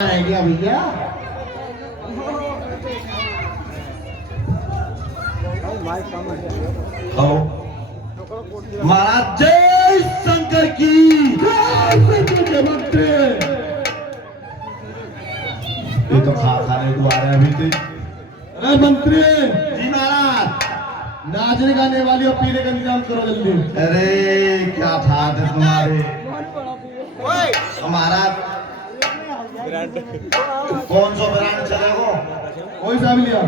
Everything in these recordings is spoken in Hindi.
आइडिया भैया हेलो महाराज जय शंकर की ये तो खाने को आ रहे हैं अभी तो। अरे मंत्री जी महाराज नाचने गाने वाली और पीने का इंतजाम करो जल्दी। अरे क्या ठाट है तुम्हारे महाराज कौन सा ब्रांड चलेगा कोई सा भी लिया।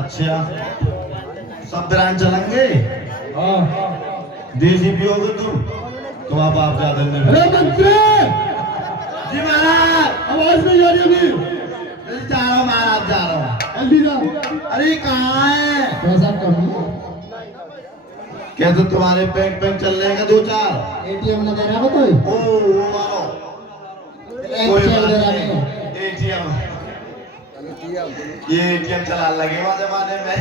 अच्छा सब ब्रांड चलेंगे हाँ देसी पियोगे तुम आप ज्यादा नहीं। अरे मंत्री जी महाराज आवाज नहीं आ रही अभी। जा रहा हूँ महाराज जा रहा हूँ। जल्दी जा। अरे कहाँ है पैसा कम क्या तो तुम्हारे बैंक चल रहे हैं दो चार एटीएम ना दे रहा हो कोई। ओ वो मारो कोई बात नहीं एटीएम ये एटीएम चला लगे वहां जमाने में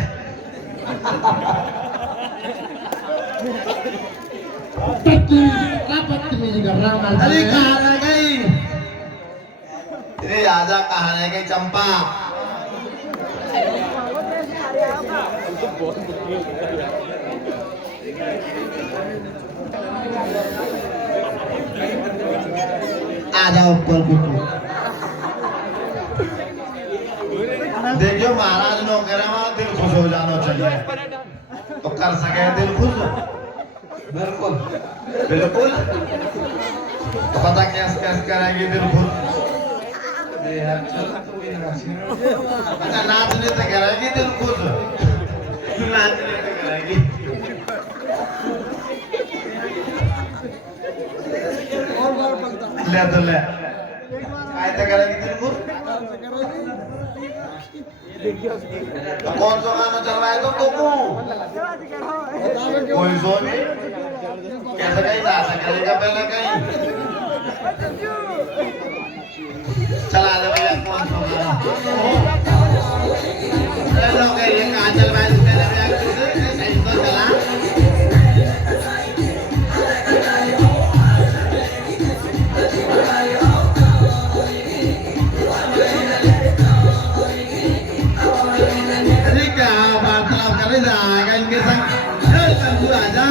बदतमीजी कर रहा हूँ। अरे कहाँ रह गई अरे आजा कहाँ रह गई चंपा आ जाओ ऊपर देखियो महाराज नो करे वहां दिल खुश हो जाना चाहिए तो कर सके दिल खुश बिल्कुल बिल्कुल तो पता कैसे करेंगे दिल खुश अच्छा नाचने से करेगी दिल खुश नाचने से करेगी ले तो ले काय तो करेगी दिल खुश तो कौन सा गाना चल रहा है तो तुमको कोई सो भी कैसे कहीं नाच करेगा पहले कहीं चला दे भैया कौन सा गाना लोग ये कहाँ चल रहा है पहले भैया सही तो चला इनके संग आजा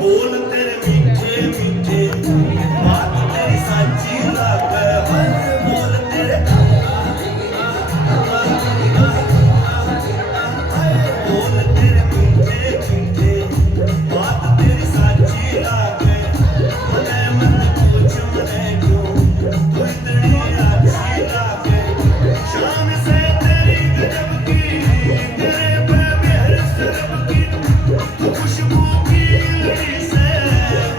बोल तेरे मीठे मीठे बात तेरी सच्ची लगे बोल तेरे बोल तेरे मीठे मीठे बात तेरी सच्ची लगे मने मन पूछ मने क्यों तू इतनी अच्छी लगे शाम से तेरी गजब की तेरे पे मेहर सरब की तू खुशबू की लड़ी से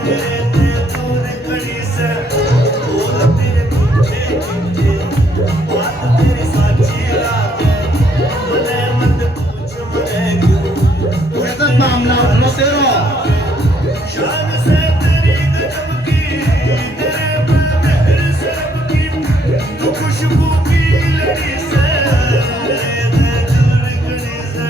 मेरे दिल दूर कड़ी से बोल तेरे मीठे मीठे बात तेरी सच्ची लगे मने मन पूछ मने क्यों तू इतना मामला उठलो तेरा शान से तेरी गजब की तेरे पे मेहर सरब की तू खुशबू की लड़ी से मेरे दिल दूर कड़ी से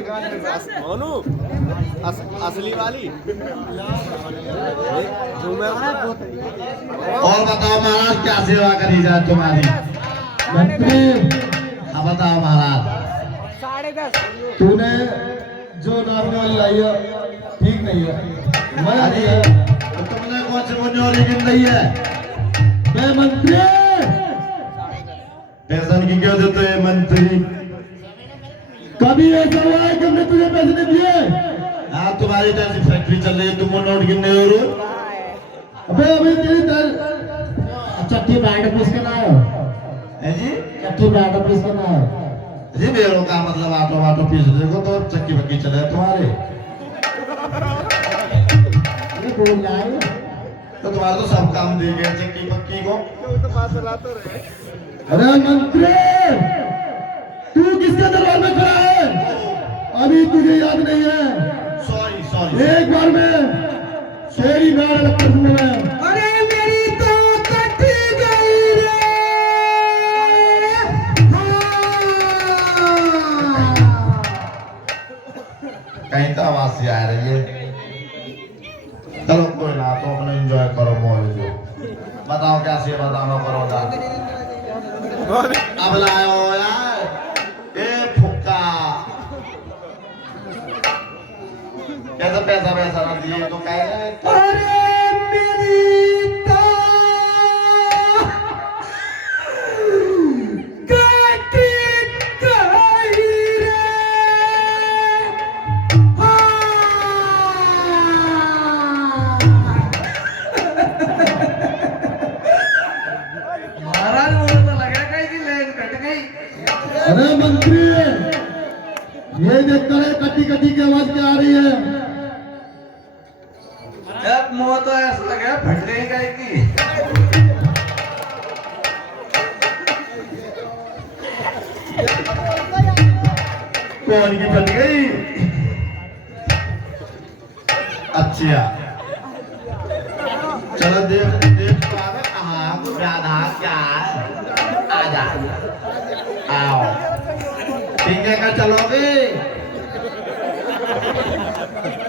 मोनू असली वाली और बताओ महाराज क्या सेवा करी जाए तुम्हारी। मंत्री हाँ बताओ महाराज, तूने जो नारियल लाई है ठीक नहीं है। मैं अरे तो तुमने कौन सी मुन्योरी गिन रही है? मैं मंत्री पैसा की क्यों देते हैं मंत्री? कभी ऐसा हुआ है कि हमने तुझे पैसे नहीं दिए? हाँ तुम्हारी जैसी फैक्ट्री चल रही है, तुम वो नोट गिनने हो रोज। अबे अभी तेरी तर चट्टी ब्रांड पीस के ना आयो है जी, चट्टी ब्रांड पीस के ना आयो जी। बेरों का मतलब आटो वाटो पीस देखो तो चक्की बक्की चले तुम्हारे। ये बोल रहा है तो तुम्हारा तो सब काम दे गए चक्की बक्की को। अरे मंत्री, तू किसके दरबार में खड़ा है? अभी तुझे याद नहीं है? Sorry sorry. एक बार में तेरी गाड़ लगता सुना। अरे मेरी तो कट गई रे। कहीं तो आवाज सी आ रही है। चलो कोई ना, तो अपने एंजॉय करो मौज जो। बताओ क्या सेवा दानो करोगा? अब लाओ यार ए फुक्का, कैसा पैसा पैसा ना दिए तो कह रहे। अरे मेरी तो कट गई रे। महाराज वो तो लगा कि लाइन कट गई। अरे मंत्री, ये देख कर कटी कटी की आवाज क्या आ रही है? अब मुंह तो ऐसा लगा फट गई गाय की। कौन की बन गई? अच्छा चलो देख देख तो आवे कहाँ राधा क्या है। आ जा आओ, ठीक है क्या चलोगे?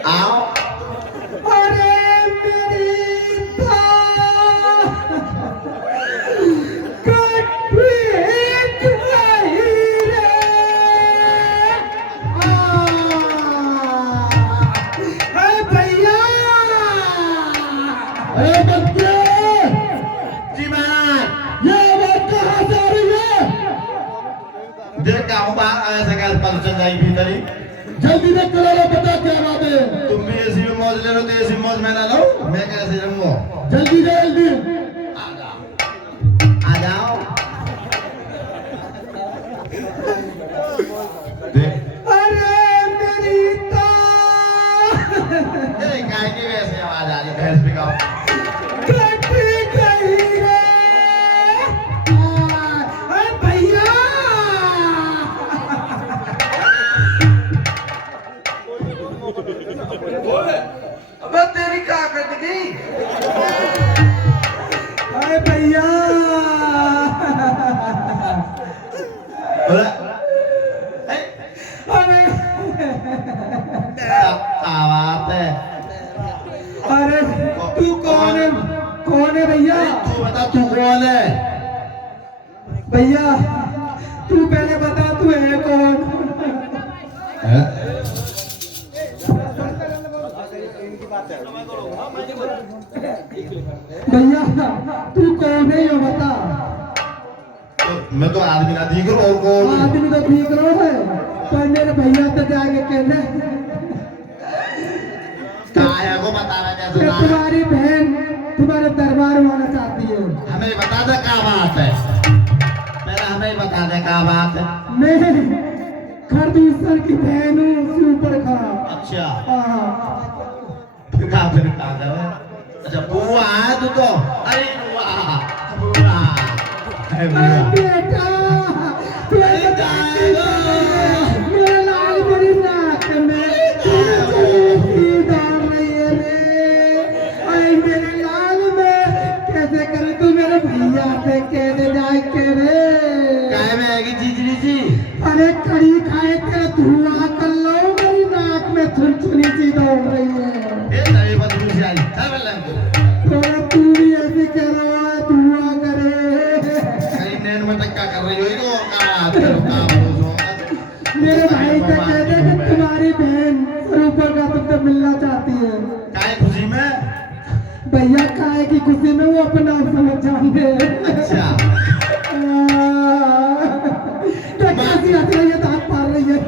आओ। अरे मेरी तो कट गई रे। भैया अरे मंत्री, जी महाराज। ये आवाज कहाँ से आ रही है? देख का हूँ बाहर ऐसे कैसे पता चल जाएगी भीतर ही। जल्दी देख कर लो, पता क्या बात है। तुम भी एसी में मौज ले लो तो एसी मौज मैं ना लो, मैं कैसे रहूंगा? जल्दी जा जल्दी। आ जाओ आ जाओ। देख अरे मेरी तो ये गाय की वैसे आवाज आ रही है, भैंस भी गाओ। कट गई रे। भैया अब तेरी क्या कट गई? अरे भैया बोला अरे क्या बात है? अरे तू कौन है? कौन है भैया? तू बता तू कौन है? भैया तू पहले बता तू है कौन? भैया तू कौन है ये बता। मैं तो आदमी ना दिख रहा और कौन? आदमी तो ठीक रहो है पर मेरे भैया तो जाके कहना काया को बताना कैसे कि ना? तुम्हारी बहन तुम्हारे दरबार में आना चाहती है। हमें बता दे क्या बात है, पहले हमें बता दे क्या बात है। मैं खरदूसर की बहन हूँ सुपर खा। अच्छा हाँ फिर कहा दे। अच्छा बुआ है तू तो? अरे बुआ बुआ अरे बेटा बेटा मेरे लाल मेरी नाक में चलेगी डाल रही है रे। अरे मेरे लाल में कैसे करे तू मेरे भैया से कहने जाए के रे। काय में आएगी जीजरी जी? अरे कड़ी खाए तेरा धुआं कर लो। दौड़ रही है। ये नई बदबू से आई चल बल्ले तो तू भी ऐसी कह रहा है, दुआ करे। कहीं नैन में टक्का कर रही हो ये का तेरे काम हो मेरे भाई से कहते कि तुम्हारी बहन स्वरूपा का तुमसे मिलना चाहती है। काय खुशी में भैया काय की खुशी में वो अपना समझ जाएंगे। अच्छा तो कैसी हंस रही है, दांत मार रही है।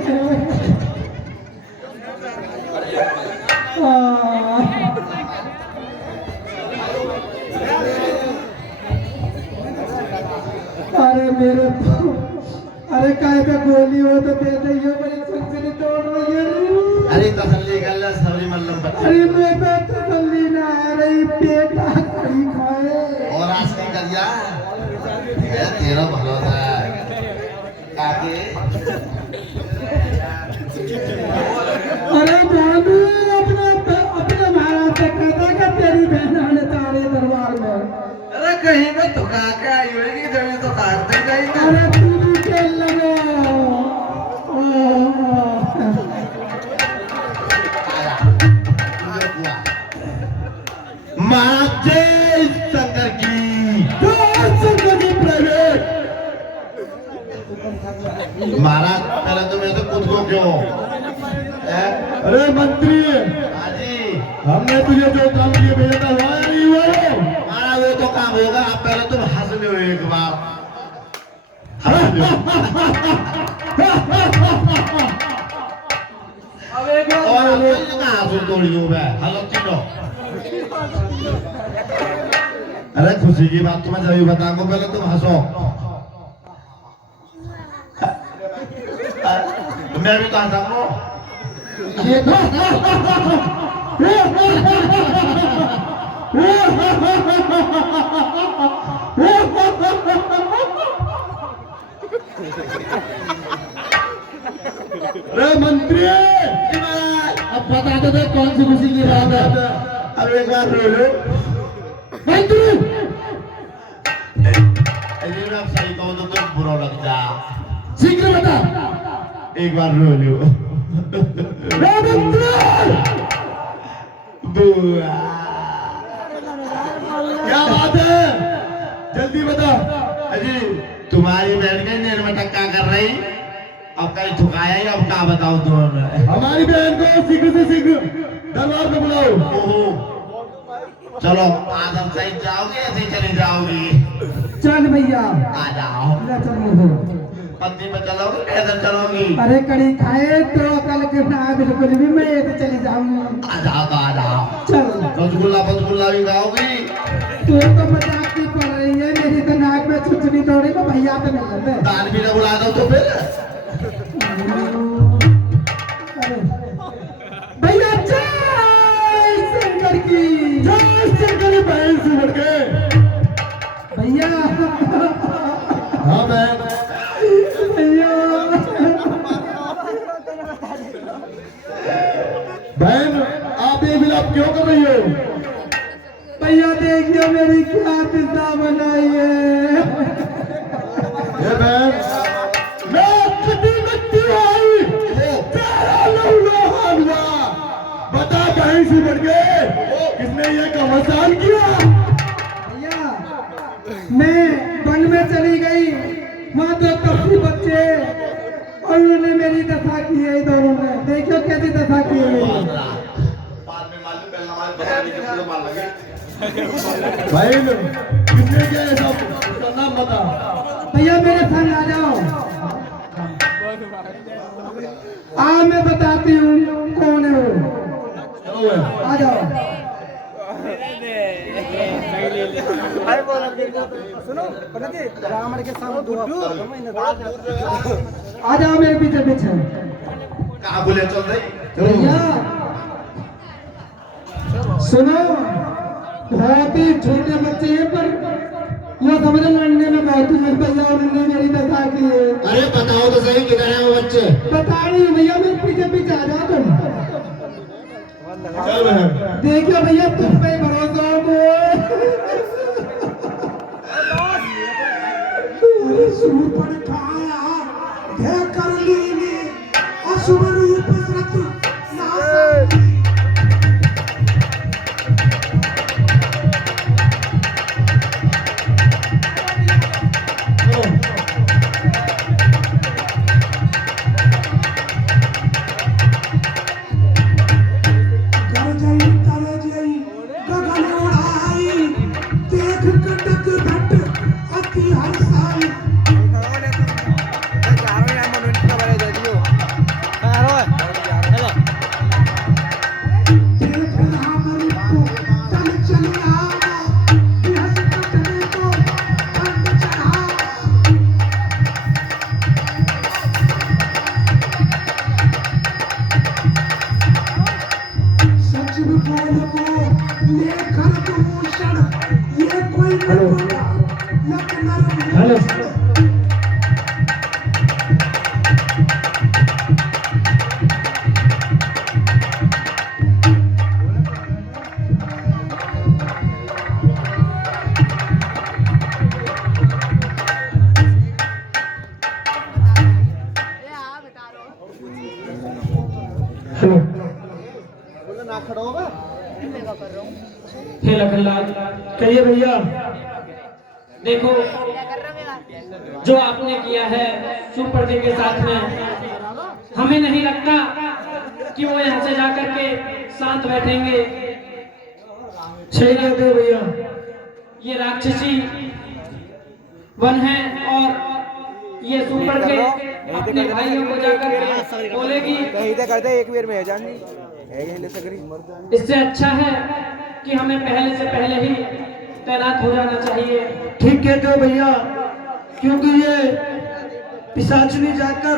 अरे मेरे अरे काय का गोली हो तो दे दे, ये बड़ी सुनसनी तोड़ रही है। अरे तसल्ली कर ले सबरी मल्लम बच्चे अरे मैं तो तसल्ली ना आ रही, पेटा कहीं खाए। और आज की कर जा ये तेरा भरोसा है काके अरे बाबू अपना अपने महाराज से कहता कि तेरी बहन आने तारे दरबार में। अरे कहीं में धोखा के आई होगी जमीन तो काट दे गई अरे तू भी खेल लगा। जय शंकर की प्राइवेट। महाराज पहले तो मैं तो खुद को क्यों अरे मंत्री, हाजी हमने तुझे जो काम किए भेजा था हुआ नहीं हुआ? हमारा वो तो काम होगा आप पहले तुम हंस लो एक बार और हंसू तोड़ी हो मैं हेलो तीनों अरे खुशी की बात तुम्हें जब बताऊंगा पहले तुम हंसो मैं भी तो हंसाऊंगा ये तो अरे मंत्री, अब बता दो तो कौन सी खुशी की बात है? अब एक बार रो लो मंत्री, अरे आप सही कहो तो तुम बुरा लग जा शीघ्र बता। एक बार रो लो मंत्री, बुआ क्या बात है? जल्दी बता। अजी तुम्हारी बहन के नेर में टक्का कर रही अब कहीं ठुकाया ही अब क्या बताओ तुम्हें हमारी बहन को शीघ्र से शीघ्र दरबार में बुलाओ। ओहो चलो आदम सही जाओगी ऐसे ही चली जाओगी चल भैया आ जाओ ले चलो हो। पत्नी पे चलोगी कैसे चलोगी अरे कड़ी खाए तो कल के ना बिल्कुल भी मैं ऐसे चली जाऊंगी। आ जाओ चल रसगुल्ला भी खाओगी तू तो मजाक की पड़ रही है, मेरी तो नाक में छुचनी तोड़ी तो भैया पे मिल जाते। दान भी ना बुला दो तो फिर भैया जय शंकर की जय शंकर की बहन से बढ़ के। भैया हाँ बहन, भैया बहन आप ये विलाप क्यों कर रही हो? भैया देखिए मेरी क्या दिशा बनाई है। ये बहन, मैं कटी बच्ची आई, तेरा लौलाहान हुआ। बता बहन से बढ़ के किसने ये घमासान किया? भैया मैं वन में चली गई, वहाँ तो काफी बच्चे और उन्होंने मेरी दशा की है। दोनों ने देखियो कैसी दशा की है मेरी। बाद में मालूम पहले हमारे बता दी कितने मार लगे बहन किसने किया ये सब? उसका नाम बता। भैया मेरे संग आ जाओ। मैं बताती हूँ कौन है वो। चलो बहन। आ जाओ। आ जाओ मेरे पीछे पीछे। कहाँ बोले चल रही भैया सुनो, बहुत ही छोटे बच्चे हैं पर यह समझो लड़ने में बहुत ही भैया उन्होंने मेरी दशा की है। अरे बताओ तो सही किधर है वो बच्चे बता रही हूँ भैया, मेरे पीछे पीछे आ जाओ तुम। चल बहन। देखियो भैया तुम पे भरोसा हो। बोला ना खड़ा होगा। हे लखनलाल, कहिए भैया। देखो जो आपने किया है सुपर जी के साथ में, हमें नहीं लगता कि वो यहाँ से जाकर के शांत बैठेंगे। सही कहते हो भैया। ये राक्षसी वन है और ये सुपर के अपने भाइयों को जाकर के बोलेगी। कहीं तो करते एक बार में है जानी है ये ले सकरी। इससे अच्छा है कि हमें पहले से पहले ही तैनात हो जाना चाहिए। ठीक कहते हो भैया, क्योंकि ये पिशाचनी जाकर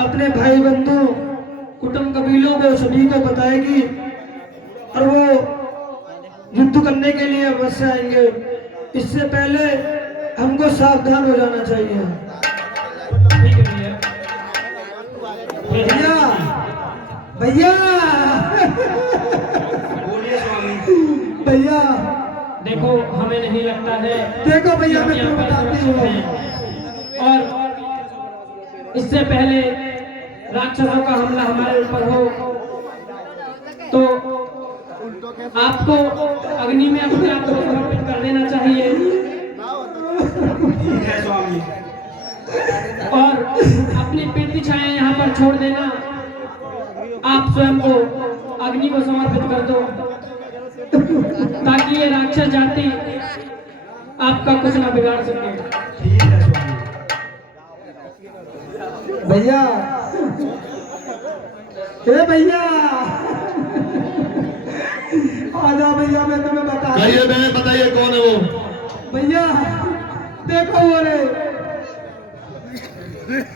अपने भाई बंधु कुटुंब कबीलों को सभी को बताएगी और वो युद्ध करने के लिए अवश्य आएंगे। इससे पहले हमको सावधान हो जाना चाहिए। ठीक है भैया। भैया भैया देखो हमें नहीं लगता है। देखो भैया, मैं कि हम तुम्हें यहाँ पर बताती सुरक्षित हूँ। हैं। और इससे पहले राक्षसों का हमला हमारे ऊपर हो तो आपको अग्नि में अपने आप को समर्पित कर देना चाहिए और अपनी पीठी छाया यहाँ पर छोड़ देना। आप स्वयं को अग्नि को समर्पित कर दो ताकि ये राक्षस जाति आपका कुछ ना बिगाड़ सके। भैया, ए भैया, आ जाओ भैया, मैं तुम्हें बता। कहिए बहन, बताइए कौन है वो? भैया देखो वो रे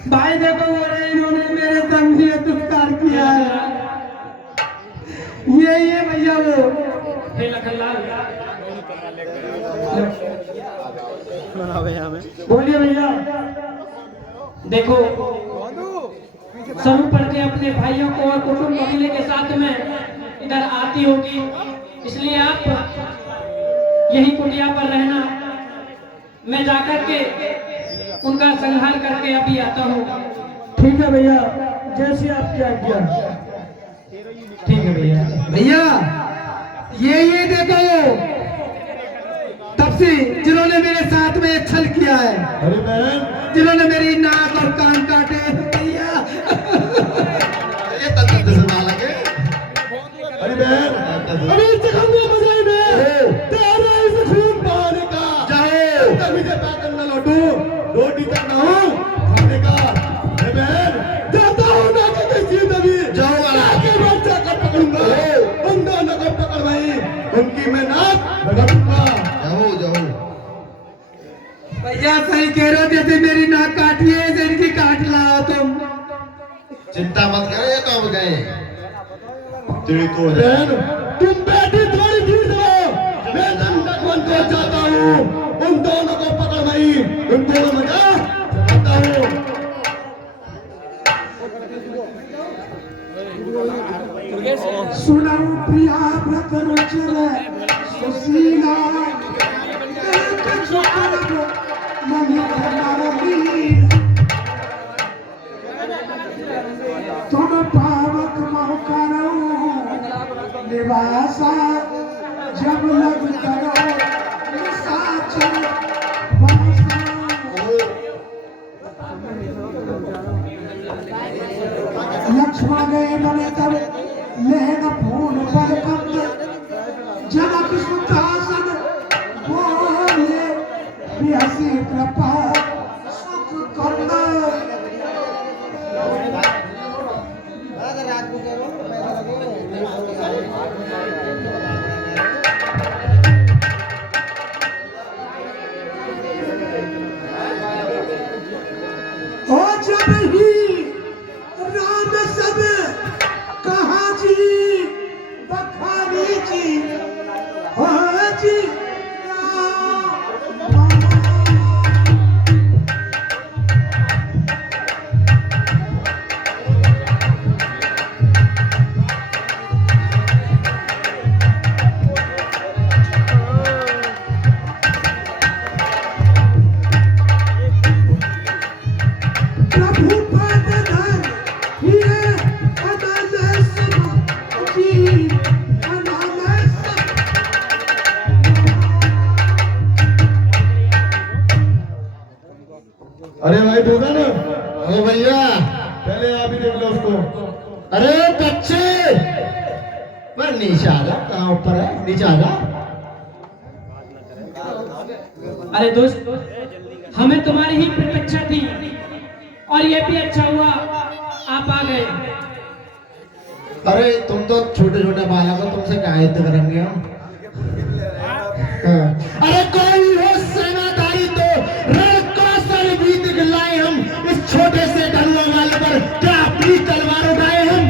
भाई, देखो वो रे, इन्होंने मेरे संग से दुष्कार किया है। ये भैया वो। हे लखनलाल, बोलिए भैया। देखो स्वरूप के अपने भाइयों को और कुटुंब कबीले के साथ में इधर आती होगी, इसलिए आप यही कुटिया पर रहना। मैं जाकर के उनका संहार करके अभी आता हूँ। ठीक है भैया, जैसी आपकी आज्ञा। ठीक है भैया। भैया ये देखो तपसी, जिन्होंने मेरे साथ में छल किया है। अरे बहन, जिन्होंने मेरी नाक और कान काटे। भैया ये तंत्र से ना लगे। अरे बहन, अरे जगह में मजाई में तेरा इस खून बहाने का जाओ तभी से पैदल न लौटू, रोटी तक ना हो खाने का। अरे बहन, जाता हूँ ना कि किसी तभी जाओ वाला के बच्चा को पकड़ूंगा, उन दोनों को पकड़ भाई, उनकी मैं नाक रगड़ूंगा। जाओ जाओ। भैया सही कह रहे हो, जैसे मेरी नाक काटी है ऐसे इनकी काट लाओ तुम। चिंता मत करो, ये तो हम गए। तेरी तो तुम बैठी थोड़ी चीज हो, मैं तक को चाहता हूँ, उन दोनों को पकड़ भाई, उन दोनों में चाहता हूँ। सुनाऊं प्रिया व्रत रुचिर सुशीला तुम पावक मह करो निवासा, जब लग करो निशाचर वासा। लक्ष्मण गए बने तब लहन फूल पर कंद, जनक सुतासन बोले बिहसी कृपा सुख कंद। और जब ही राम सब कहा जी भैया पहले आप ही देख लो उसको। अरे बच्चे मैं नीचे आ जा, कहाँ ऊपर है, नीचे आ जा। अरे दोस्त, हमें तुम्हारी ही प्रतीक्षा थी और ये भी अच्छा हुआ आप आ गए। अरे तुम तो छोटे छोटे बालक हो, तुमसे क्या युद्ध करेंगे हम। हाँ। अरे कोई हो सेनाधारी तो रण कौशल भी दिखलाए हम, इस छोटे से धनुआ वाले पर क्या अपनी तलवार उठाए हम।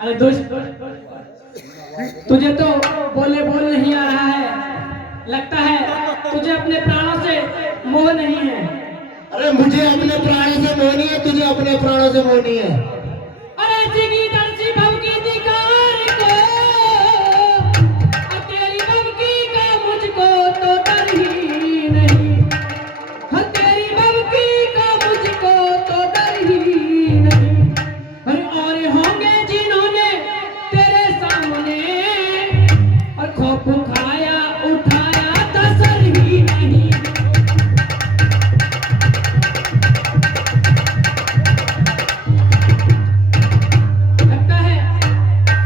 अरे दोस्त, तुझे तो बोले बोल नहीं आ रहा है, लगता है तुझे अपने प्राणों से मोह नहीं है। अरे मुझे अपने प्राणों से मोह नहीं है, तुझे अपने प्राणों से मोह नहीं है। अरे जिगी दर्शी भव की दिकार को, तेरी भवकी का मुझको तो डर ही नहीं। हाँ, तेरी भवकी का मुझको तो डर ही नहीं। अरे और होंगे जिन्होंने तेरे सामने और खौफ खाया उठाया तसर ही नहीं। लगता है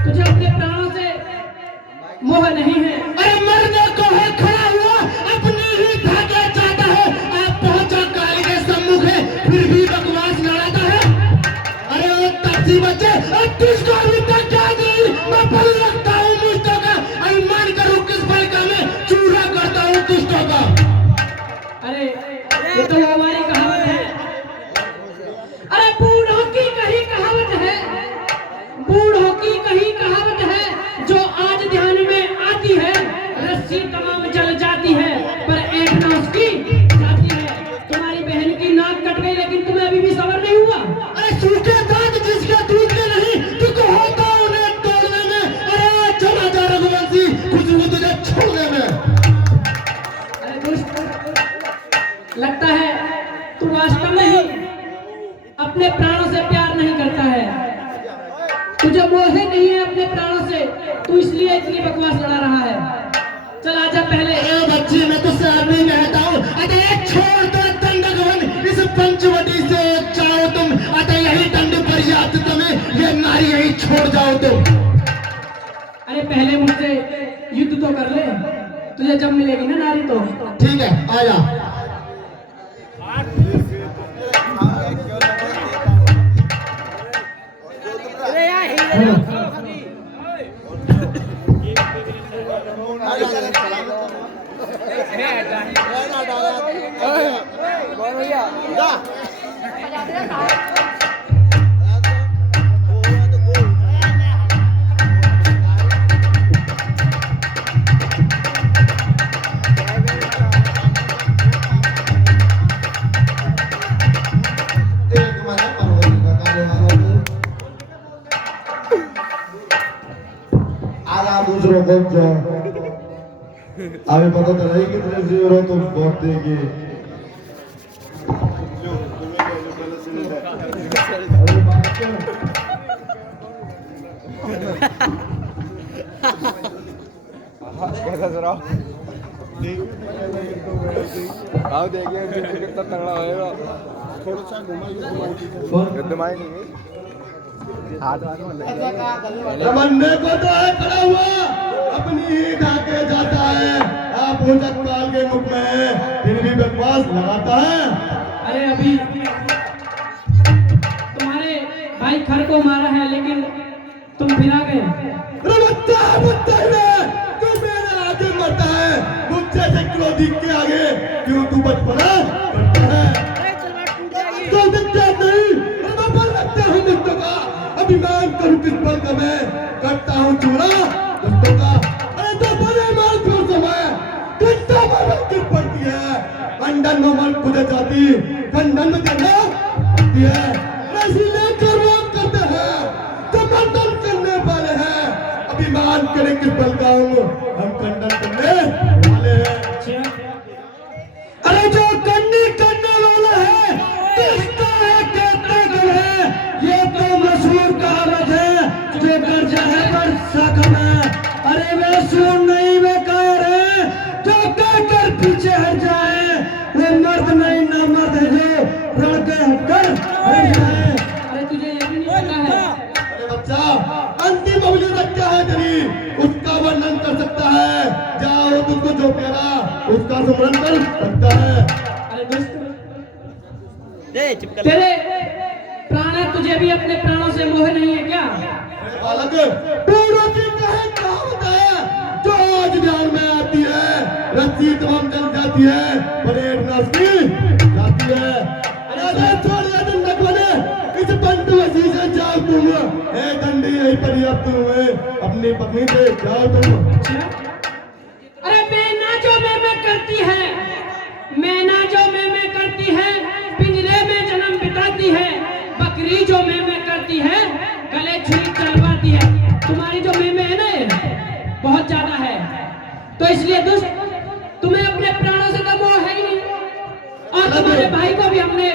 तुझे अपने प्राणों से मोह नहीं है। अरे मरने को है खड़ा हुआ, अपने ही भागे जाता है। आप पहुंचा काली के सम्मुख है, फिर भी बकवास लड़ाता है। अरे वो तपसी बच्चे, तुझको अभी तक क्या नहीं, मैं बल रखता हूँ मुझको का, अभिमान करूँ किस बल का, मैं चूरा करता हूँ दुष्टों का। अरे ये तो हमारी कहावत है। अरे बूढ़ों की कही कहावत है, बूढ़ों की कही कहावत है, जो आज ध्यान में आती है। रस्सी तमाम जल जाती है पर एक ना उसकी जाती है। तुम्हारी बहन की नाक कट गई लेकिन तुम्हें अभी भी सबर नहीं हुआ। अरे सूखे दांत जिसके दूध के नहीं, तुझको होता उन्हें तोड़ने में। अरे चला जा रघुवंशी, खुशबू तुझे छोड़ने में। अरे दोस्त, लगता है तू वास्तव में ही अपने प्राणों से प्यार नहीं करता है। तुझे मोह नहीं है अपने प्राणों से, तू इसलिए इतनी बकवास लड़ा रहा है। चल आजा पहले। अरे बच्ची, मैं तुझसे अभी कहता हूँ, अतः छोड़ दो दंडकवन, इस पंचवटी से जाओ तुम। अतः यही दंड पर्याप्त तुम्हें, ये नारी यही छोड़ जाओ तुम। अरे पहले मुझसे युद्ध तो कर ले, तुझे जब मिलेगी ना नारी तो। ठीक है, आ जा। दूसरों को अभी पता चला ही कितने जीरो तुम वोट देगी। कैसा जरा आओ देखिए कितना तगड़ा होएगा। थोड़ा सा घुमाई नहीं हाथ बनने को तो है खड़ा हुआ, अपनी ही ढाके जाता है। आप भोजक काल के मुख में है, फिर भी बकवास लगाता है। अरे अभी तुम्हारे भाई खर को मारा है लेकिन तुम फिरा गए। तू मेरे आगे मरता है, मुझसे से क्रोधी के आगे क्यों तू बचपना करता है। तो दिखता नहीं, मैं बल रखता हूँ मुझको का, अभिमान करूँ किस बल का, मैं करता हूँ चूड़ा दुष्टों का। अरे तो बड़े माल क्यों समय कितना बल पड़ती है, खंडन में मन खुद जाती, खंडन में करना पड़ती है। इसीलिए कर्म करते हैं, तो खंडन करने वाले हैं। अभिमान करें किस बल का हूँ, हम खंडन करने वाले हैं। अरे जो करने वाला है, किसका है कहते है, ये तो मशहूर कहावत है, जो कर जाए पर साखम है। अरे वे सुन नहीं वे कार है, जो कहकर पीछे हट जाए, वो मर्द नहीं ना मर्द है, जो रण के हट अरे तुझे ये भी नहीं पता है? अरे बच्चा, अंतिम अभिलेख क्या है तेरी, उसका वर्णन कर सकता है। जाओ, तुझको जो प्यारा उसका स्मरण कर सकता है। अरे दुष्ट, तेरे प्राण है, तुझे भी अपने प्राणों से मोह नहीं है क्या? अरे बालक, पूरों की कहे कहावत है जो आज ध्यान में आती है, रस्सी तमाम जल जाती है, परेड नाचती जाती है। अरे छोड़ या दंडक बने, इस पंत वसी से जाओ तुम, ए दंडी यही पर्याप्त हुए, अपनी पत्नी से जाओ तुम। अरे मैना जो मैं करती है, मैना जो मैं करती है, पिंजरे में जन्म बिताती है, बकरी जो मैं करती है, गले छुरी चलवाती है। तुम्हारी जो मैं है ना, ये बहुत ज्यादा है, तो इसलिए दुष्ट, तुम्हें अपने प्राणों से तो मोह है ही नहीं, और तुम्हारे भाई को भी हमने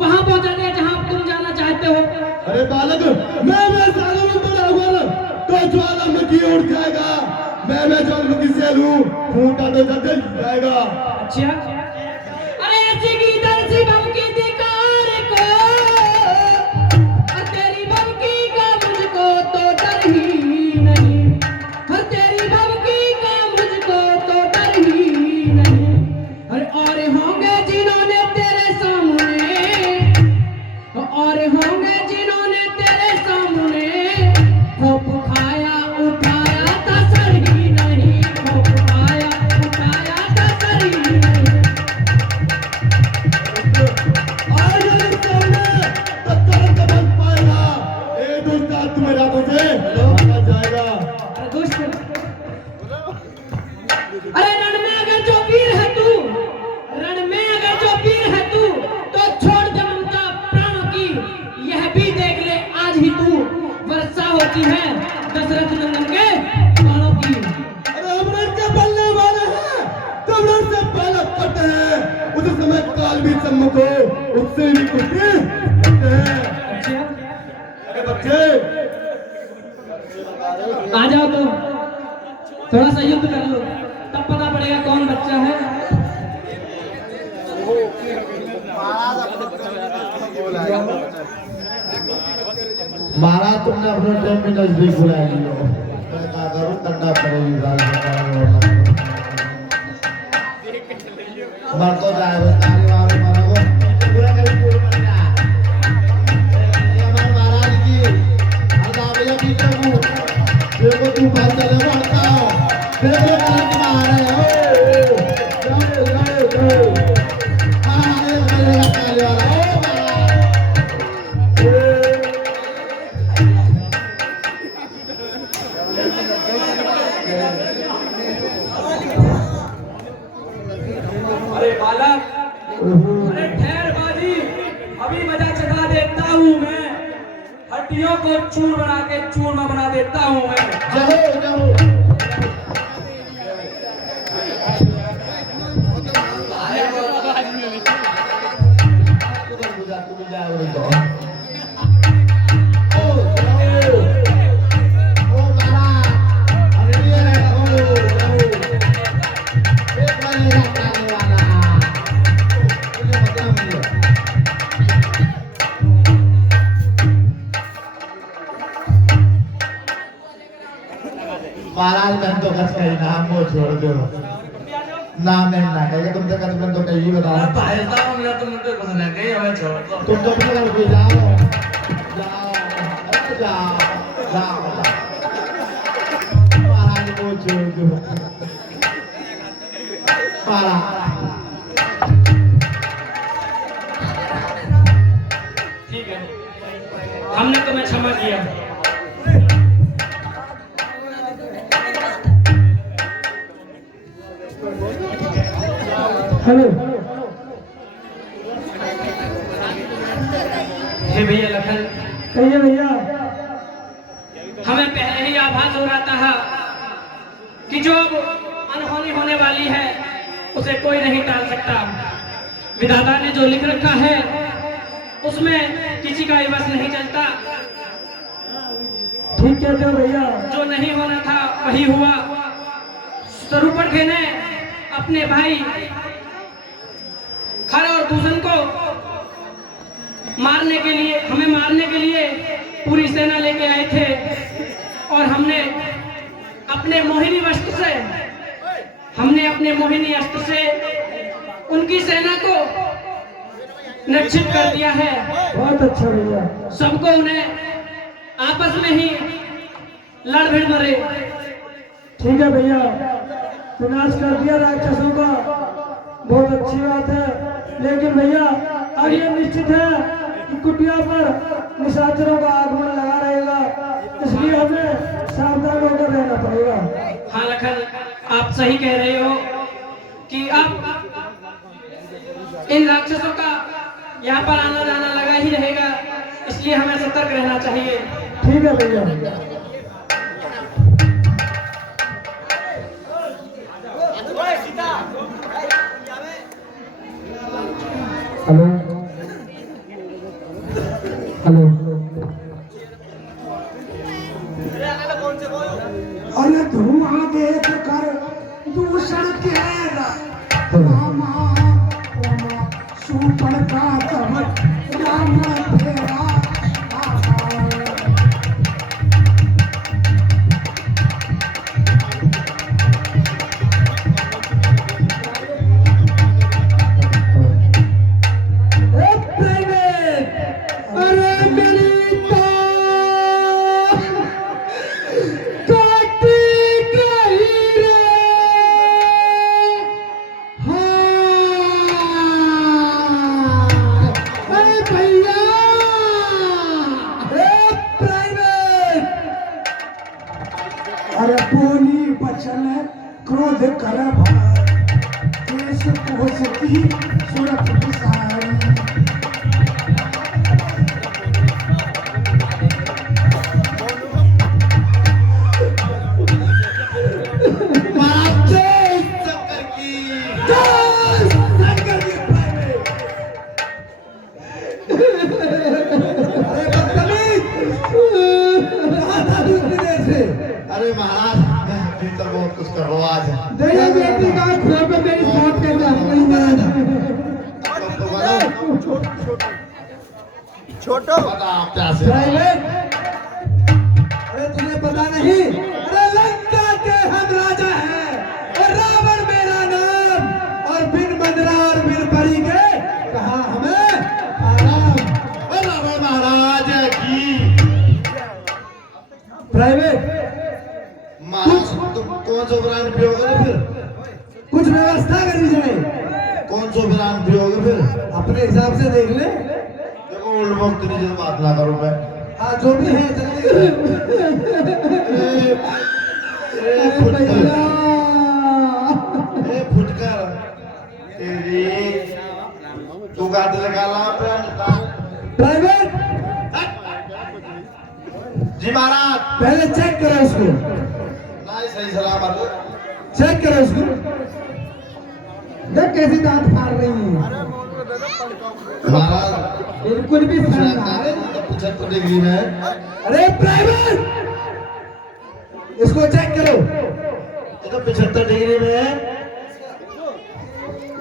वहां पहुंचा दिया जहां तुम जाना चाहते हो। अरे बालक, मैं सालों में बड़ा हुआ तो ज्वालामुखी उड़ जाएगा, मैं ज्वालामुखी से लूं, फूटा तो जल जाएगा। अच्छा, अरे ऐसी की दर्शी बम की धिकार को, और तेरी बम की का मुझको तो डर ही नहीं, और तेरी बम की का मुझको तो डर ही नहीं। और होंगे जिन्होंने तेरे सामने, और होंगे जिन्होंने तेरे सामने खोप खाया उठाया था सर ही नहीं, खोप खाया उठाया था सर ही नहीं। आज अगर सामने तो तुरंत बन पाएगा, ए दुष्ट तुम्हें रातों से भागा जाएगा। अरे दुष्ट, अरे रण में अगर जो वीर है तू, रण में अगर जो वीर है तू, तो छोड़ दे ममता प्राणों की, यह भी देख ले आज ही तू वर्षा होती है दशरथ नंदन के बाणों की। अरे अमृत के बल्ले वाले हैं, तो अमृत से बालक पड़ते हैं, उस समय काल भी सम्मुख हो, उससे भी कुछ करते हैं। अच्छा, अरे बच्चे, आ जाओ तो थोड़ा सा युद्ध कर लो, तब पता पड़ेगा कौन बच्चा है। महाराज तुमने अपने टाइम में नजदीक बुलाया लो, मैं क्या करूं, ठंडा पड़ेगी मर तो जाए बस ताली मारो मारो को पूरा कभी पूरा मर जा। ये हमारे महाराज की हल्का भैया की प्रभु, देखो तू बात चले बढ़ता हो, देखो करंट मार रहे हो, जाओ जाओ जाओ, हाँ ये बल्ले का ताली वाला ओ अरे बालक, अरे ठहर बाजी, अभी मजा चखा देता हूँ मैं, हड्डियों को चूर बना के चूरमा बना देता हूँ मैं। जाओ जाओ महाराज मैं तो कस कहीं नाम वो छोड़ दो ना, मैं ना कहेगा तुमसे कस मैं तो कहीं बताओ तुम तो अपने घर पे जाओ जाओ अरे जाओ जाओ, महाराज को छोड़ दो महाराज। ठीक है, हमने तुम्हें क्षमा किया। हेलो, हे भैया लखन, कहिए भैया। हमें पहले ही आभास हो रहा था कि जो अब अनहोनी होने वाली है उसे कोई नहीं टाल सकता। विधाता ने जो लिख रखा है उसमें किसी का विवश नहीं चलता। ठीक कहते हो भैया। जो नहीं होना था वही हुआ। स्वरूपण ने अपने भाई खर और दूषण को मारने के लिए पूरी सेना लेके आए थे और हमने अपने मोहिनी अस्त्र से उनकी सेना को निश्चित कर दिया है। बहुत अच्छा भैया। सबको उन्हें आपस में ही लड़ भिड़ मरे। ठीक है भैया, विनाश कर दिया राक्षसों का, बहुत अच्छी बात है। लेकिन भैया अब ये निश्चित है कि कुटिया पर निशाचरों का आगमन लगा रहेगा, इसलिए हमें सावधान होकर रहना पड़ेगा। हाँ लखन, आप सही कह रहे हो कि अब इन राक्षसों का यहाँ पर आना जाना लगा ही रहेगा, इसलिए हमें सतर्क रहना चाहिए। ठीक है भैया। हेलो हेलो, अरे धुआं देख कर दूषण केरा मामा सुपर का तब राम फेरा अरे बोली बचन क्रोध कर केश कोसती सुरत विसारी। अरे महाराज, मैं भीतर बहुत कुछ कर रहा आज। दया बेटी का खोर पे मेरी मौत के छोटो आप क्या से प्राइवेट, अरे तुझे पता नहीं, अरे लंका के हम राजा हैं और रावण मेरा नाम, और बिन बंदरा और बिन परी के कहा हमें आराम। रावण महाराज की प्राइवेट, महाराज तुम कौन सा ब्रांड पियोगे फिर? कुछ व्यवस्था करनी जाए। कौन सा ब्रांड पियोगे फिर? अपने हिसाब से देख ले। देखो उल्ड वक्त नहीं जब बात ना करूं मैं। हाँ जो भी है जल्दी। फुटकर तेरी तू गाड़ी लगा ला ब्रांड का। प्राइवेट, जी महाराज। पहले चेक करो उसको, नहीं सही सलामत। चेक करो उसको, देख कैसी दांत फाड़ रही है। महाराज बिल्कुल भी शर्म ना आए। 75 डिग्री में। अरे प्राइवेट, इसको चेक करो। ये तो 75 डिग्री में है।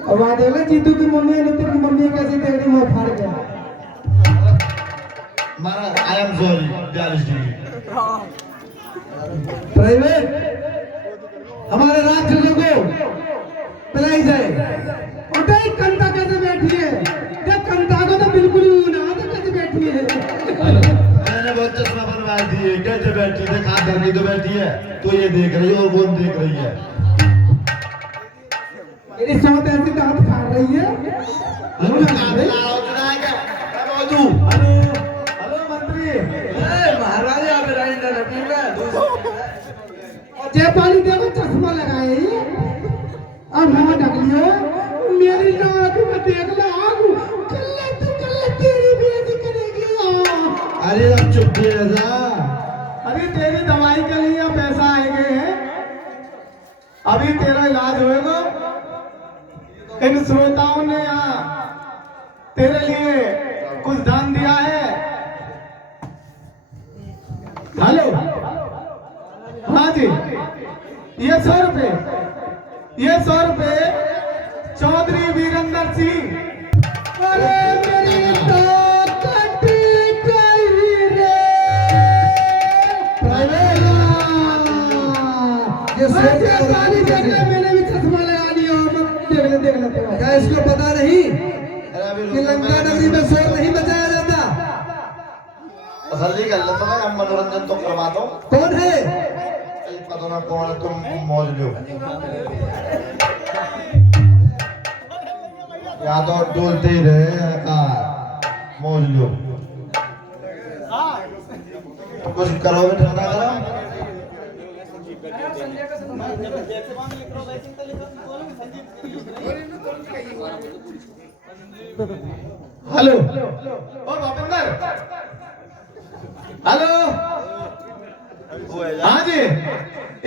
और वहां देखो जीतू की मम्मी नितिन की मम्मी कैसी तेरी मुंह फाड़ गया। महाराज I am sorry 42 degree. Private, हमारे राक्षसों को पिलाई जाए। और देख कंता कैसे बैठी है, देख कंता को तो बिल्कुल ही ना तो कैसे बैठी है। मैंने बहुत चश्मा बनवा दिए, कैसे बैठी है? हाथ धरनी तो बैठी है, तो ये देख रही है और कौन देख रही है? मेरी सौत ऐसी दांत फाड़ रही है। हेलो हेलो मंत्री, महाराज यहाँ पे राइडर जयपाली देखो चश्मा लगाए अब हाँ ढक लियो। मेरी नाक में देख लो आग, कल्ले तेरी बेइज्जती करेगी। अरे अब चुप भी रहा। अभी तेरी दवाई के लिए पैसा आएंगे हैं, अभी तेरा इलाज होएगा। इन श्रोताओं ने यहाँ तेरे लिए कुछ दान दिया है। हेलो, हाँ जी, ये 100 रुपए, ये 100 रुपए चौधरी वीरेंद्र सिंह। अरे मेरी तो तसल्ली कर लेता मैं, हम मनोरंजन तो करवा दो। कौन है? पता ना कौन है, तुम मौज लो। या तो डोलते ही रहे मौज लो। तो कुछ करोगे ठंडा करो। हेलो ओ भूपेंद्र, हेलो। हाँ जी,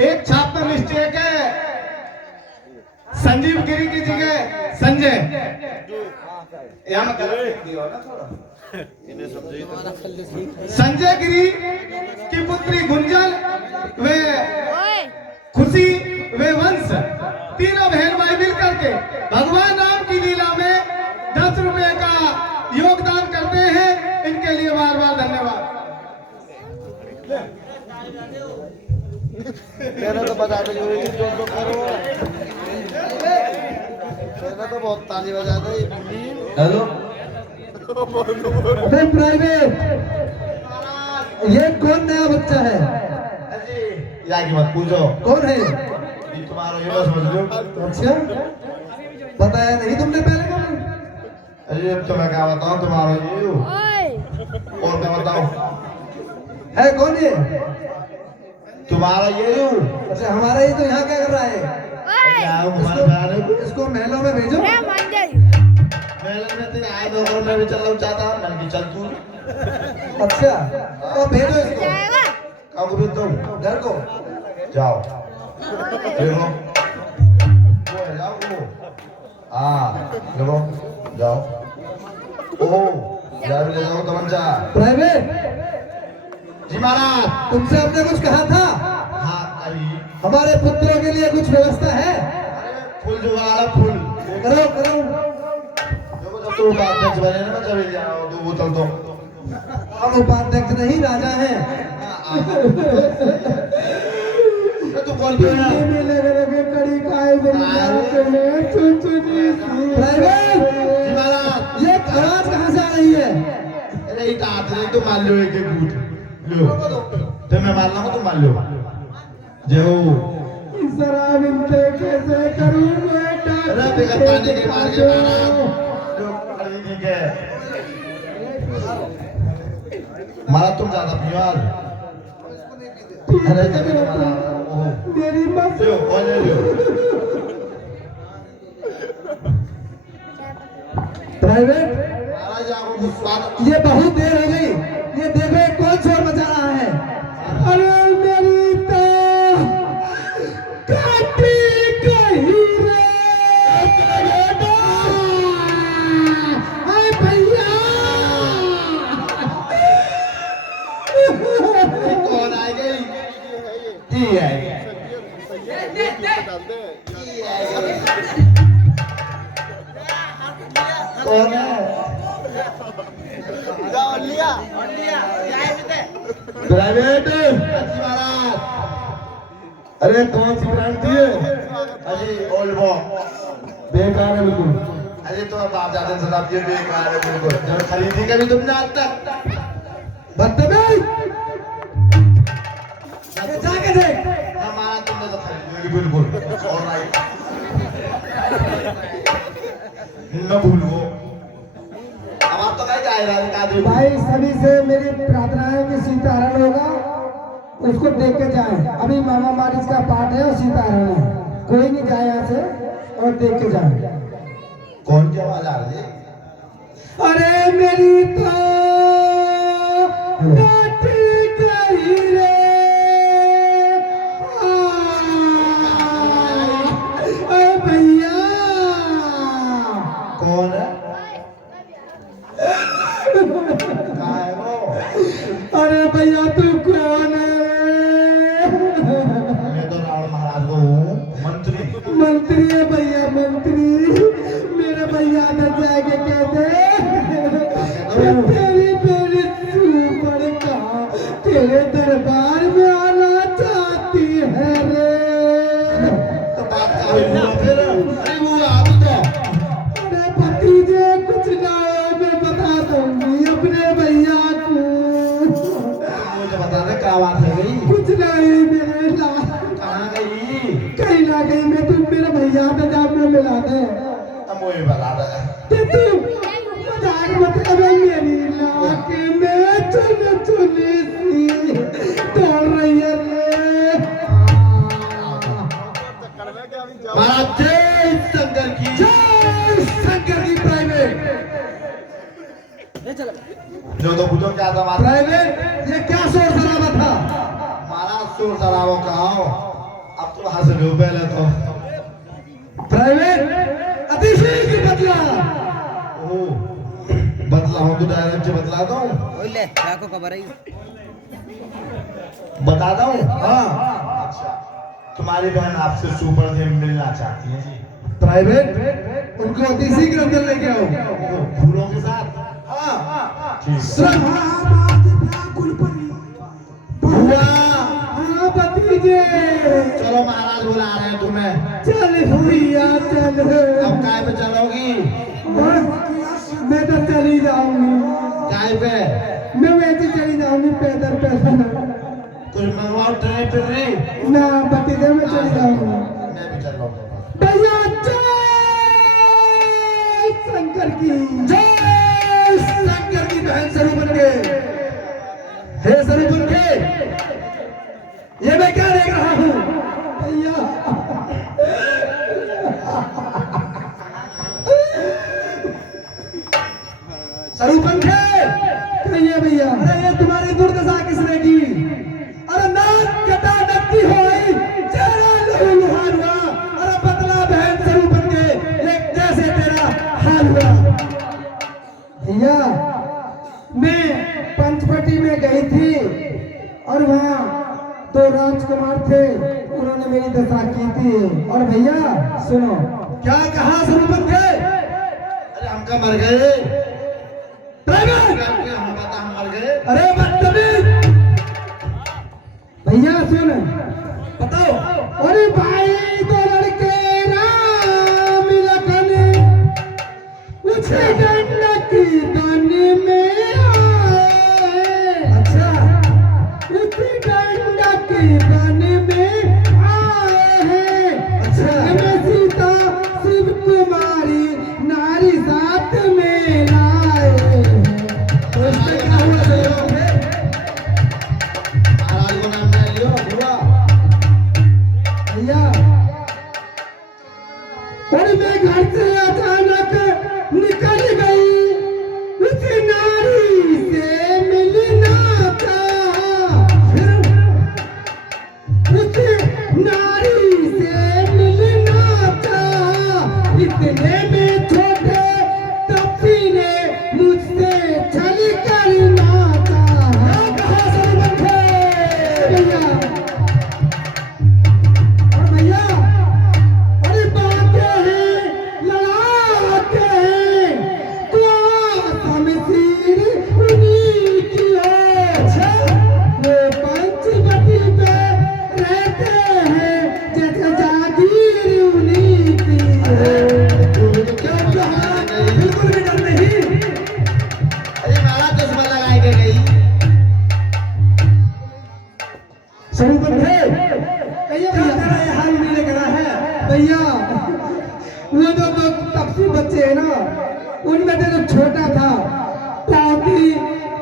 एक छाप में मिस्टेक है, संजीव गिरी की जगह संजय। यहाँ में गलत लिख दिया ना थोड़ा। संजय गिरी की पुत्री गुंजल वे खुशी वे वंश, तीनों बहन भाई मिल करके भगवान राम की लीला में 10 रुपए का योगदान करते हैं। इनके लिए बार बार धन्यवाद। कहना तो बता दो, जो तो करो। कहना तो बहुत ताली बजा दो। हेलो अबे प्राइवेट, ये कौन नया बच्चा है? यहाँ की मत पूछो, कौन है? ये तुम्हारा ये बस समझ लो। अच्छा, बताया नहीं तुमने पहले कभी? अरे तो मैं क्या बताऊँ तुम्हारा ये हो। और क्या बताऊँ? है कौन ये? तुम्हारा ये हो। अच्छा, हमारा ये तो यहाँ क्या कर रहा है? क्या हो हमारे बयान है? इसको महलों में भेजो। मेले में तेरे आए दो, मैं भी चल रहा हूँ चाहता, मैं भी चल तू। अच्छा, तो भेजो इसको। कब भेज दो? घर को जाओ देखो, वो है जाओ वो। हाँ देखो जाओ। ओह जाओ, ले जाओ तमंचा। प्राइवेट, जी महाराज। तुमसे हमने कुछ कहा था? हाँ आई। हमारे पुत्रों के लिए कुछ व्यवस्था है? फूल जुगाड़ फूल करो करो। देखो जब तू उपाध्यक्ष बने ना, मैं चले जाओ दो बोतल तो। हम उपाध्यक्ष नहीं, राजा हैं। तू कौन क्यों है? कड़ी खाए प्राइवेट, जी महाराज। ये आवाज कहाँ से आ रही है? अरे ये काट रहे तो मान लो एक एक बूट लो। तो मैं मार रहा हूँ, तुम मान लो। जय हो। शराब इनसे कैसे करूँ बेटा? अरे बेकार पानी के मार के महाराज जो अरे ठीक है महाराज, तुम ज्यादा पियो यार। अरे जब तुम्हारा मेरी मत लो कौन ले लो। प्राइवेट, महाराज आपको गुस्सा ये बहुत देर हो गई। ये देखो ये कौन शोर मचा रहा है? अरे मेरी तो काटी गई रे बेटा। हाय भैया, कौन आ गई? ये है कौन है? प्राइवेट महाराज। अरे कौन सी ब्रांड थी ये? अजी ओल्ड बॉ बेकार है बिल्कुल। अरे तो अब आप जाते शताब्दी में बेकार है बिल्कुल। जब खरीदी कभी तुमने आज तक? बदतमीज, जाके देख। हमारा तुमने तो खरीदी होगी बिल्कुल। ऑलराइट न भूलो। अब आप तो कहीं जाए राज भाई सभी से मेरी प्रार्थना है कि सीताहरण होगा, उसको देख के जाए। अभी मामा मारिच का पाठ है और सीताहरण है। कोई नहीं जाए यहाँ से और देख के जाए। कौन की आवाज आ रही है? अरे मेरी तो काटी गई रे। अरे भैया, कौन है? कहाँ है वो? अरे भैया तू कौन है? मैं तो रावण महाराज को हूँ, मंत्री। मंत्री है भैया, मंत्री। मेरे भैया ने जाके कहते तेरी मेरी सुपर का तेरे दरबार में आना चाहती है रे। तो बात क्या हुई हुआ फिर? अरे वो आप तो अरे भतीजे कुछ ना हो, मैं बता दूंगी अपने भैया को। क्या बात है गई? कुछ नहीं मेरे लाल, कहाँ गई? कहीं ना कहीं में तुम मेरे भैया पे जब में मिला दे अब मुझे बता दे। तो तू मजाक मत कर मेरी लाख में चुन चुनी सी तोड़ रही है रे। महाराज जय शंकर की, जय शंकर की प्राइवेट। जो तो पूछो क्या था महाराज? प्राइवेट ये क्या शोर शराबा था? महाराज शोर शराबा कहा, अब तो हंस रहे हो पहले तो। प्राइवेट अतिशय की बदला। ओ, बदला हूँ तो डायरेक्ट से बतलाता हूँ, ओले लाखों खबर आई। बताता हूँ। हाँ अच्छा, तुम्हारी बहन आपसे सुपर से मिलना चाहती है जी। प्राइवेट उनको अति शीघ्र अंदर लेके आओ। वो फूलों के साथ। हाँ ठीक है। बुआ हाँ भतीजे चलो महाराज बुला रहे हैं तुम्हें। चल भैया चल। अब काय पे चलोगी? मैं तो चली जाऊंगी, काय पे? मैं वैसे चली जाऊंगी पैदल पैदल। कुछ मंगवाओ ट्रेन पे नहीं? ना भतीजे मैं चली जाऊंगी। मैं भी चल रहा हूँ। भैया जय शंकर की, जय शंकर की बहन स्वरूपन के। हे स्वरूपन के, ये मैं क्या देख रहा हूँ? भैया स्वरूपन के कहिए भैया। अरे ये तुम्हारी दुर्दशा किसने की? अरे नाक कटा नक्की होई, चेहरा लहू लुहान हुआ। अरे बतला बहन स्वरूपन के, ये कैसे तेरा हाल हुआ? भैया मैं पंचवटी में गई थी और वहाँ दो राजकुमार थे, उन्होंने मेरी दशा की थी। और भैया सुनो क्या कहा स्वरूपन के? अरे हमका मर गए। हम बता हम मर गए। अरे बदतमीज भैया सुन बताओ। अरे भाई दो लड़के राम लखन उसे गंडक बन में आए। अच्छा उसे गंडक बन में आए हैं। अच्छा में सीता शिव कुमारी नारी साथ में लाए। तो इसमें क्या हुआ सहयोग है? महाराज को नाम ले लियो बुआ। भैया और मैं घर से अचानक निकल गई, उस नारी से मिलना चाहा। फिर उस नारी से मिलना चाहा। इतने में छोटे तपसी ने मुझसे छल करना चाहा। कहा स्वरूपन के भैया। और भैया अरे बातें हैं लड़ाते हैं, तो शमशीर उन्हीं की है। अच्छा वो पंचवटी पे रहते हैं, जैसे जागीर उन्हीं की है। क्यों हमारा बिल्कुल भी डर नहीं। अरे महाराज चश्मा लगाई के गई। स्वरूपन है कहिए भैया। तेरा ये हाल नहीं लेकर है भैया। वो जो दो तपसी बच्चे हैं ना, उनमें से जो छोटा था बहुत ही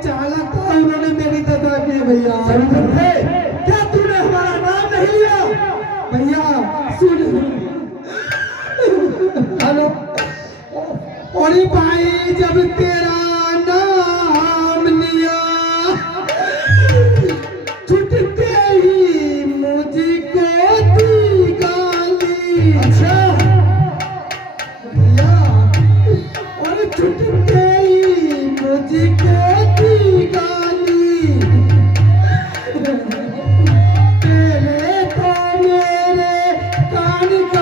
चालाक था, उन्होंने मेरी दशा की भैया। स्वरूपन है क्या तूने हमारा नाम नहीं लिया? भैया सुन हेलो। और भाई जब तेरा नाम लिया छुटते ही मुझको दी गाली। अच्छा भैया और छुटते ही मुझको दी गाली। पहले तो मेरे कान का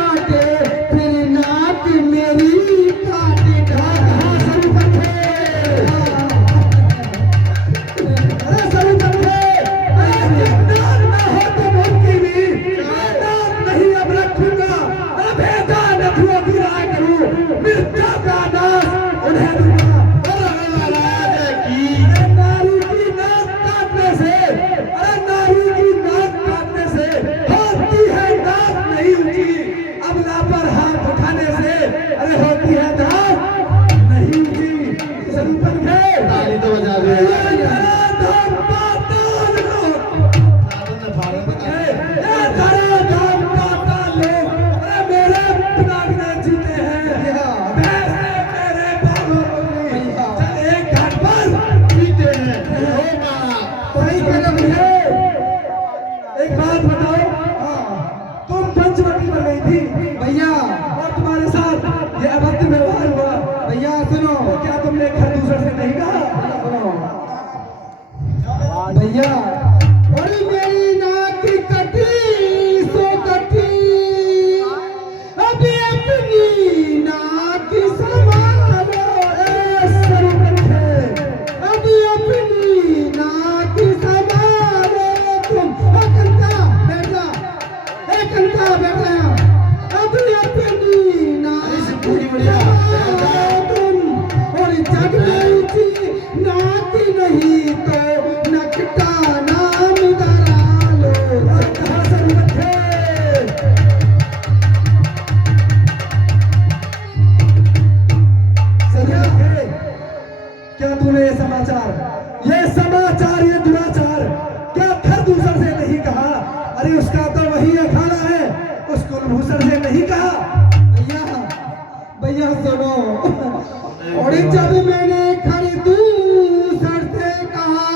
अरे जब मैंने खरदूसर से कहा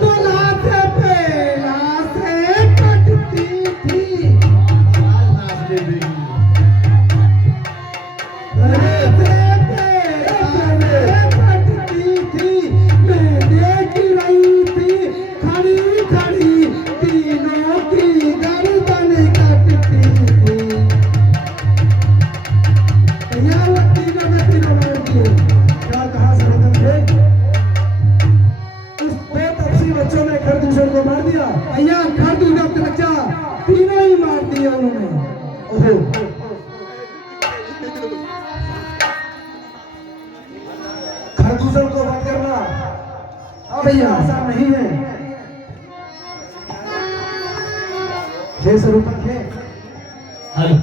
तो लाश पे लाश कटती थी। लाश पे लाश कटती थी, मैं देख रही थी खड़ी खड़ी तीनों की गर्दन कटती थी। भैया वो तीनों में तीनों मारती है। क्या कहा सरदम थे? उस दो तपसी बच्चों ने खरदूसर को मार दिया। भैया खरदूसर के बच्चा तीनों ही मार दिए उन्होंने। ओहो खरदूसर को बंद करना भैया आसान नहीं है। जय स्वरूपन थे। हेलो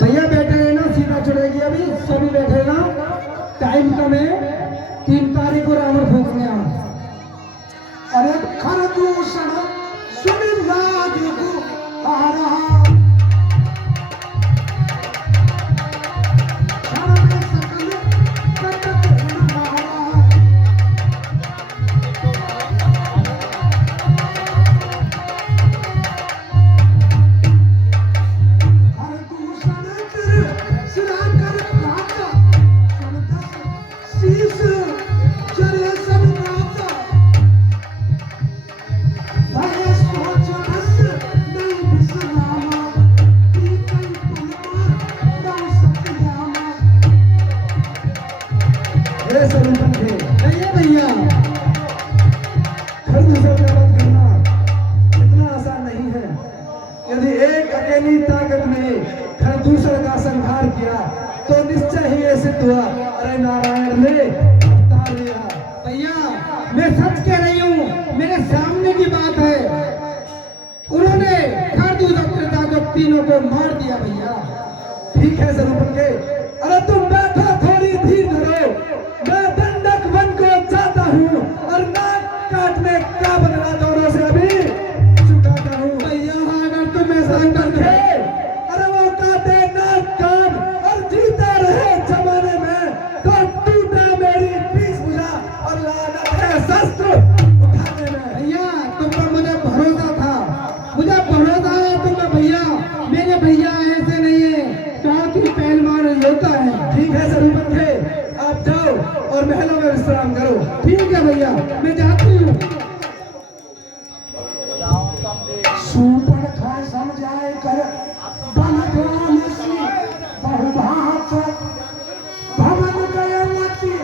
भैया बैठे रहना, सीधा चढ़ेगी अभी, सभी बैठे रहना। टाइम कम है, 3 तारीख को रावण फूकने आ। अरे खरदूषण सुन राज को आ रहा, क्षण में सकल कटक मारा। खरदूषण तेरे सिरा कर प्राप्त, संतस शीस चरे सब प्राप्त। भय सोच बस नहीं बिसरामा, की कई पल पर नौ सत्यामा। हे स्वरूपन थे। भैया भैया खरदूसर का वध करना इतना आसान नहीं है। यदि एक अकेली ताकत ने खरदूसर का संहार किया तो निश्चय ही ये सिद्ध हुआ। अरे नारायण ने अवतार लिया। भैया मैं सच कह रही हूँ, मेरे सामने की बात है। उन्होंने खरदूसर को तीनों को मार दिया। भैया ठीक है स्वरूपन के। अरे तुम बैठो, थोड़ी धीर धरो। मैं दंडक वन को जाता हूँ और नाक काटने का बदला दोनों से अभी चुकाता हूँ। भैया अगर तुम ऐसा करते, अरे वो काटे नाक कान और जीता रहे जमाने में तो टूटा मेरी पीस भुजा और लानत है शस्त्र उठाने में। भैया तुम पर मुझे भरोसा था, मुझे भरोसा है तुम पर। भैया मेरे भैया ऐसे नहीं है, क्योंकि पहलवान योद्धा है। ठीक है स्वरूपन थे, आप जाओ और महलों में विश्राम करो। ठीक है भैया मैं जाती हूँ। सुपड़ खा समझाए कर बलवान सी बहुभात, भवन गयवती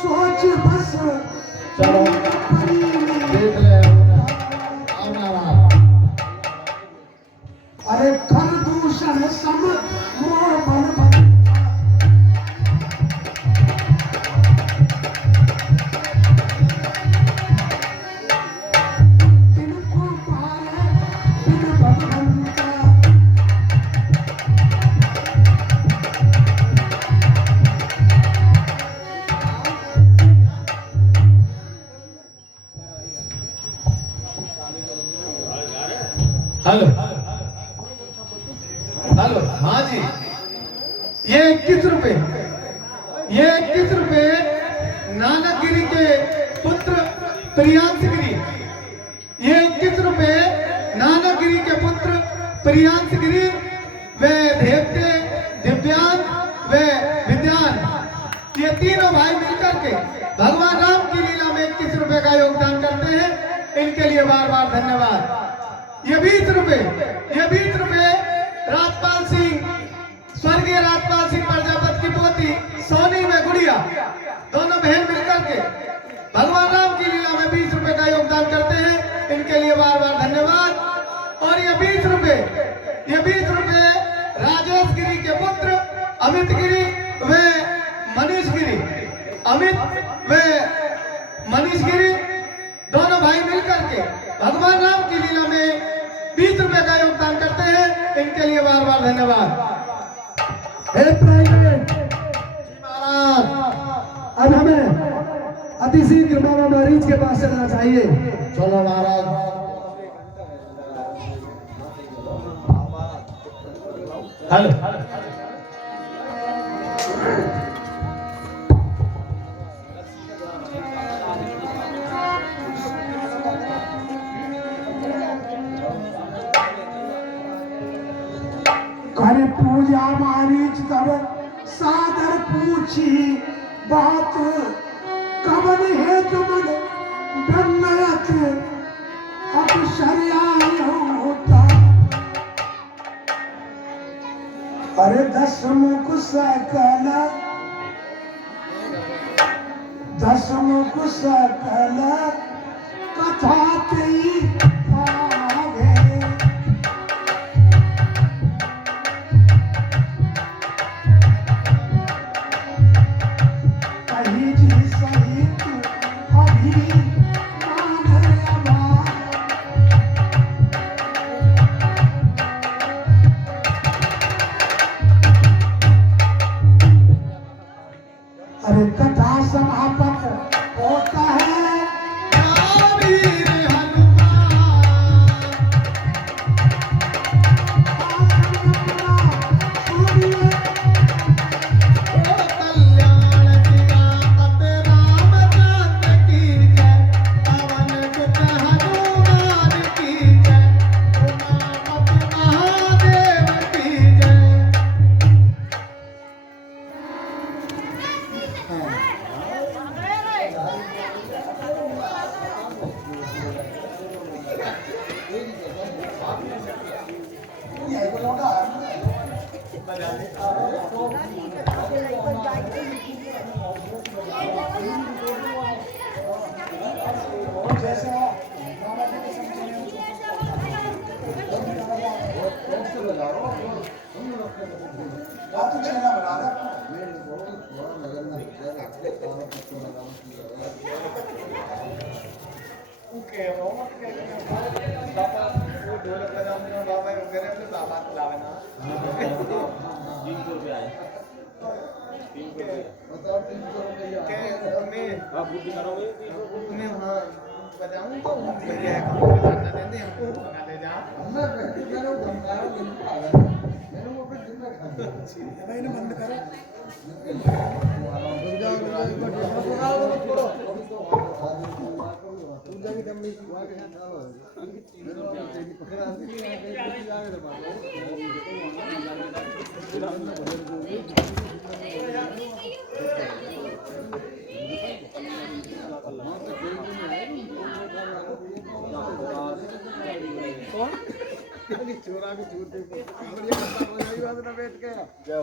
सोच बस। चलो देख ले आओ नाराज। अरे खरदूषण सम मोह बन बन। तिनको पारे बिन भगवंता। हेलो हेलो हाँ जी, ये 21 रुपए, ये 21 रुपए नानकगिरी के पुत्र प्रियांश गिरी। ये 21 रुपए नानकगिरी के पुत्र प्रियांश गिरी व देवते दिव्यांग व विद्यान, ये तीनों भाई मिलकर के भगवान राम की लीला में 21 रुपए का योगदान करते हैं। इनके लिए बार बार धन्यवाद। ये 20 रुपए राजपाल सिंह, स्वर्गीय राजपाल सिंह प्रजापति की पोती सोनी में गुड़िया, दोनों बहन मिलकर के भगवान राम की लीला में 20 रुपए का योगदान करते हैं। इनके लिए बार बार धन्यवाद। और ये 20 रुपए राजेश गिरी के पुत्र अमित गिरी व मनीष गिरी, अमित व मनीष गिरी दोनों भाई मिलकर के भगवान राम की लीला में 20 रुपए का योगदान करते हैं। इनके लिए बार बार धन्यवाद। हे प्राइवेट महाराज, अब हमें अति शीघ्र बाबा मरीज के पास चलना चाहिए। चलो महाराज। हेलो कर पूजा मारीच तब सादर पूछी बात कवन है तुमन ब्रह्मयत अब शरिया होता अरे दसमुख सकल कथा तेई आगे कही जी सहित अभी मानवा अरे कथा समापक होता है वीर